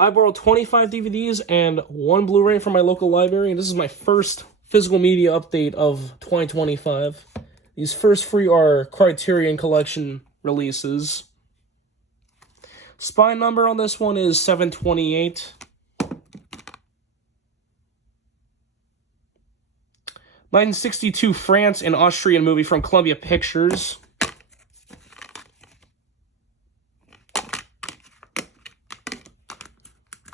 I borrowed 25 DVDs and 1 Blu-ray from my local library, and this is my first physical media update of 2025. These first 3 are Criterion Collection releases. Spine number on this one is 728. '1962 France and Austrian movie from Columbia Pictures.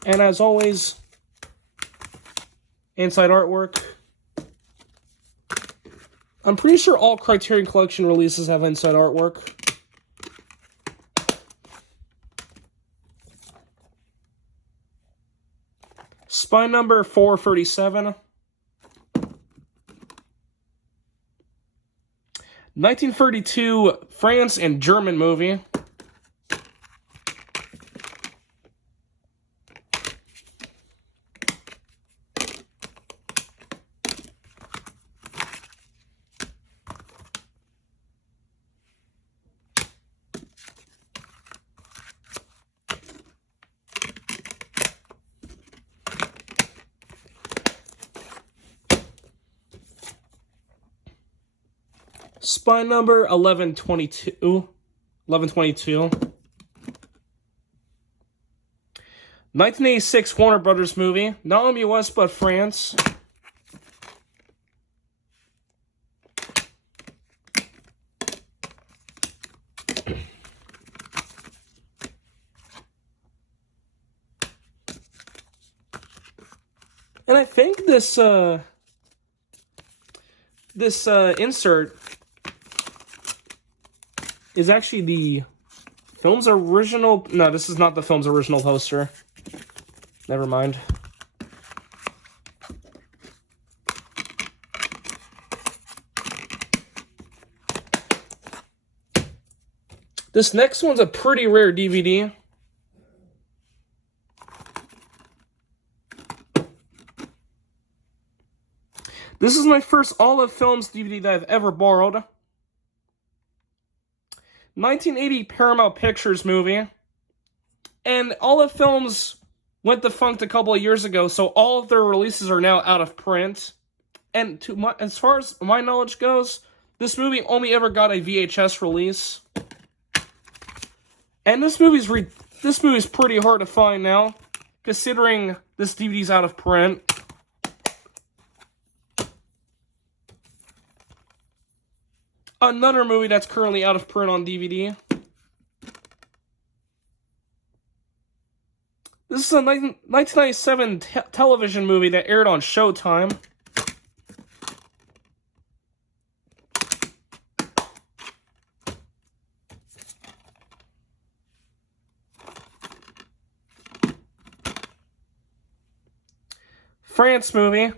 And as always, inside artwork. I'm pretty sure all Criterion Collection releases have inside artwork. Spine number 437. 1932 France and German movie. Spine number 1122. 1986 Warner Brothers movie, not in the US but France. And I think this insert is actually the film's original... No, this is not the film's original poster. Never mind. This next one's a pretty rare DVD. This is my first Olive Films DVD that I've ever borrowed. 1980 Paramount Pictures movie. And Olive Films went defunct a couple of years ago, so all of their releases are now out of print. And as far as my knowledge goes, this movie only ever got a VHS release. And this movie's pretty hard to find now, considering this DVD's out of print. Another movie that's currently out of print on DVD. This is a 1997 television movie that aired on Showtime. France movie.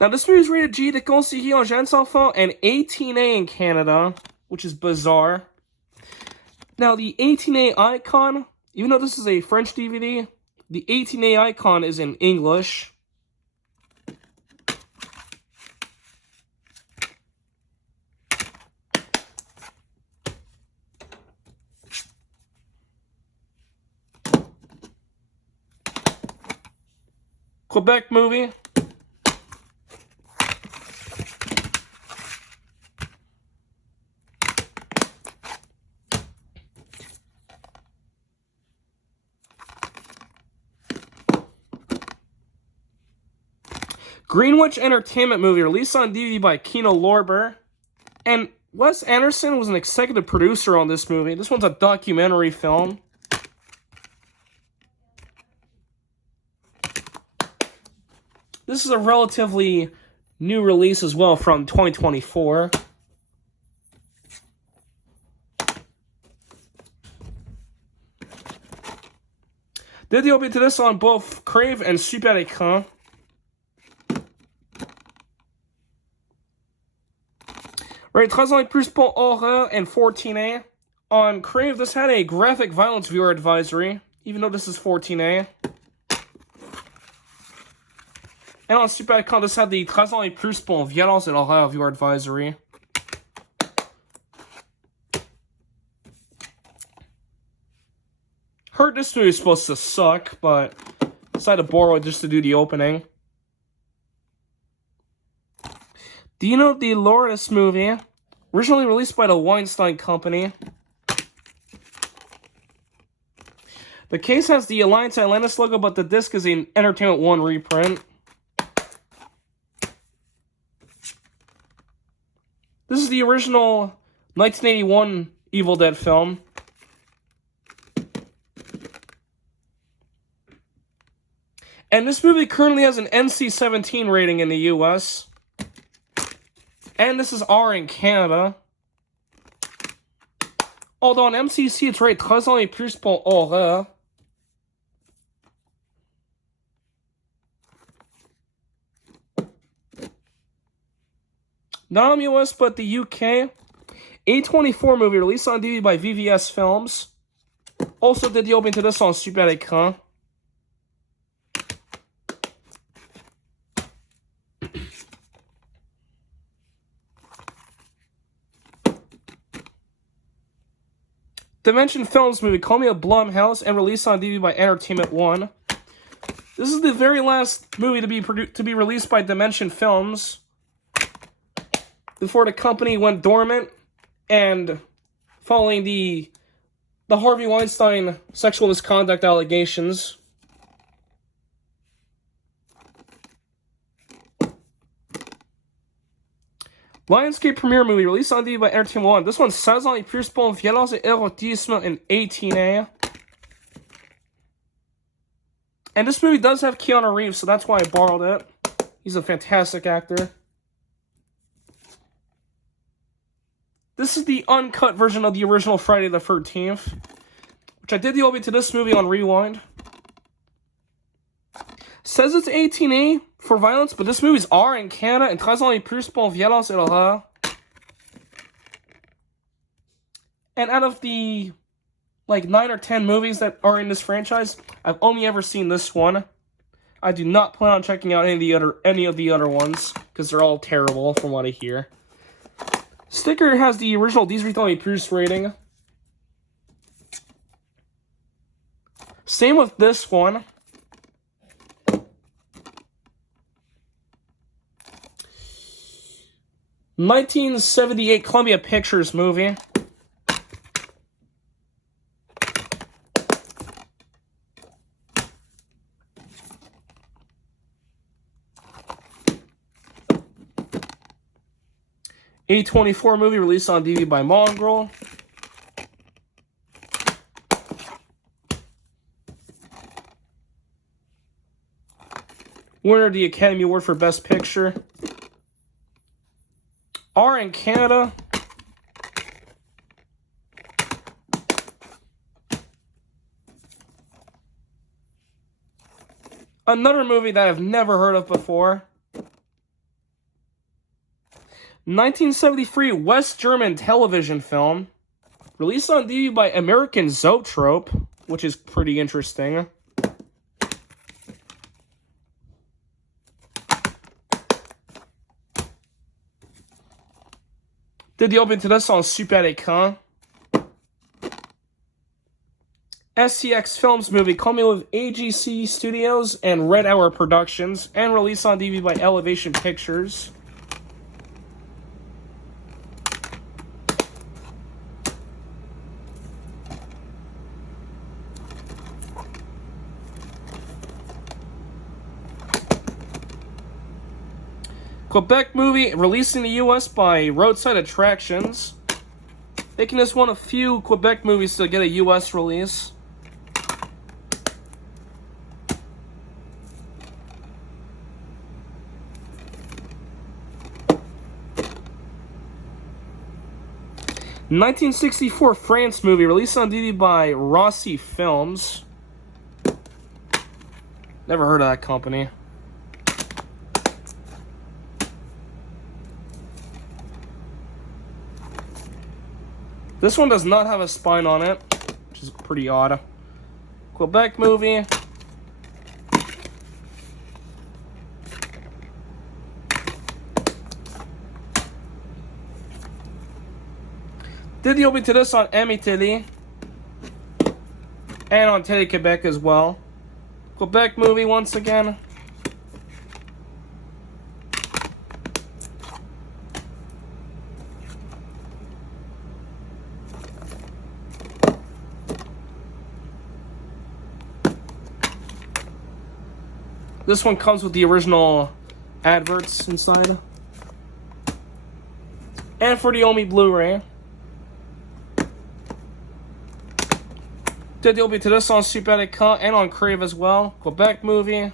Now, this movie is rated G, déconseillé aux jeunes enfants, and 18A in Canada, which is bizarre. Now, the 18A icon, even though this is a French DVD, the 18A icon is in English. Quebec movie. Greenwich Entertainment movie released on DVD by Kino Lorber. And Wes Anderson was an executive producer on this movie. This one's a documentary film. This is a relatively new release as well from 2024. Did the open to this on both Crave and Super Écran. Right, 13 ans et plus pour horreur and 14A. On Crave, this had a graphic violence viewer advisory, even though this is 14A. And on Super Écran, this had the 13 ans et plus pour violence et horreur viewer advisory. Heard this movie is supposed to suck, but decided to borrow it just to do the opening. Dino De Laurentiis movie, originally released by the Weinstein Company. The case has the Alliance Atlantis logo, but the disc is an Entertainment One reprint. This is the original 1981 Evil Dead film. And this movie currently has an NC-17 rating in the US. And this is R in Canada. Although on MCC it's rated 13 ans et plus pour horreur. Not on the US, but the UK. A24 movie released on DVD by VVS Films. Also did the opening to this on Super Écran. Dimension Films movie, Call Me a Blumhouse, and released on DVD by Entertainment One. This is the very last movie to be released by Dimension Films before the company went dormant, and following the Harvey Weinstein sexual misconduct allegations. Lionsgate premiere movie released on DVD by Entertainment One. This one's 16 ans et plus pour violence et érotisme in 18A. And this movie does have Keanu Reeves, so that's why I borrowed it. He's a fantastic actor. This is the uncut version of the original Friday the 13th, which I did the opening to this movie on Rewind. Says it's 18A for violence, but this movie's R in Canada and 13 ans et plus pour violence et horreur. And out of the like 9 or 10 movies that are in this franchise, I've only ever seen this one. I do not plan on checking out any of the other ones because they're all terrible from what I hear. Sticker has the original 18 ans et plus rating. Same with this one. ...1978 Columbia Pictures movie. A24 movie released on DVD by Mongrel. Winner of the Academy Award for Best Picture. R in Canada. Another movie that I've never heard of before. 1973 West German television film. Released on DVD by American Zoetrope, which is pretty interesting. Did the opening to this on Super Écran. SCX Films movie coming with AGC Studios and Red Hour Productions, and released on DVD by Elevation Pictures. Quebec movie released in the US by Roadside Attractions, making this one of few Quebec movies to get a US release. ...1964 France movie released on DVD by Rossi Films. Never heard of that company. This one does not have a spine on it, which is pretty odd. Quebec movie. Did the opening to this on Italy. And on Télé Québec as well. Quebec movie once again. This one comes with the original adverts inside. And for the Omi Blu-ray. There'll be to this on Super Cut and on Crave as well. Quebec movie.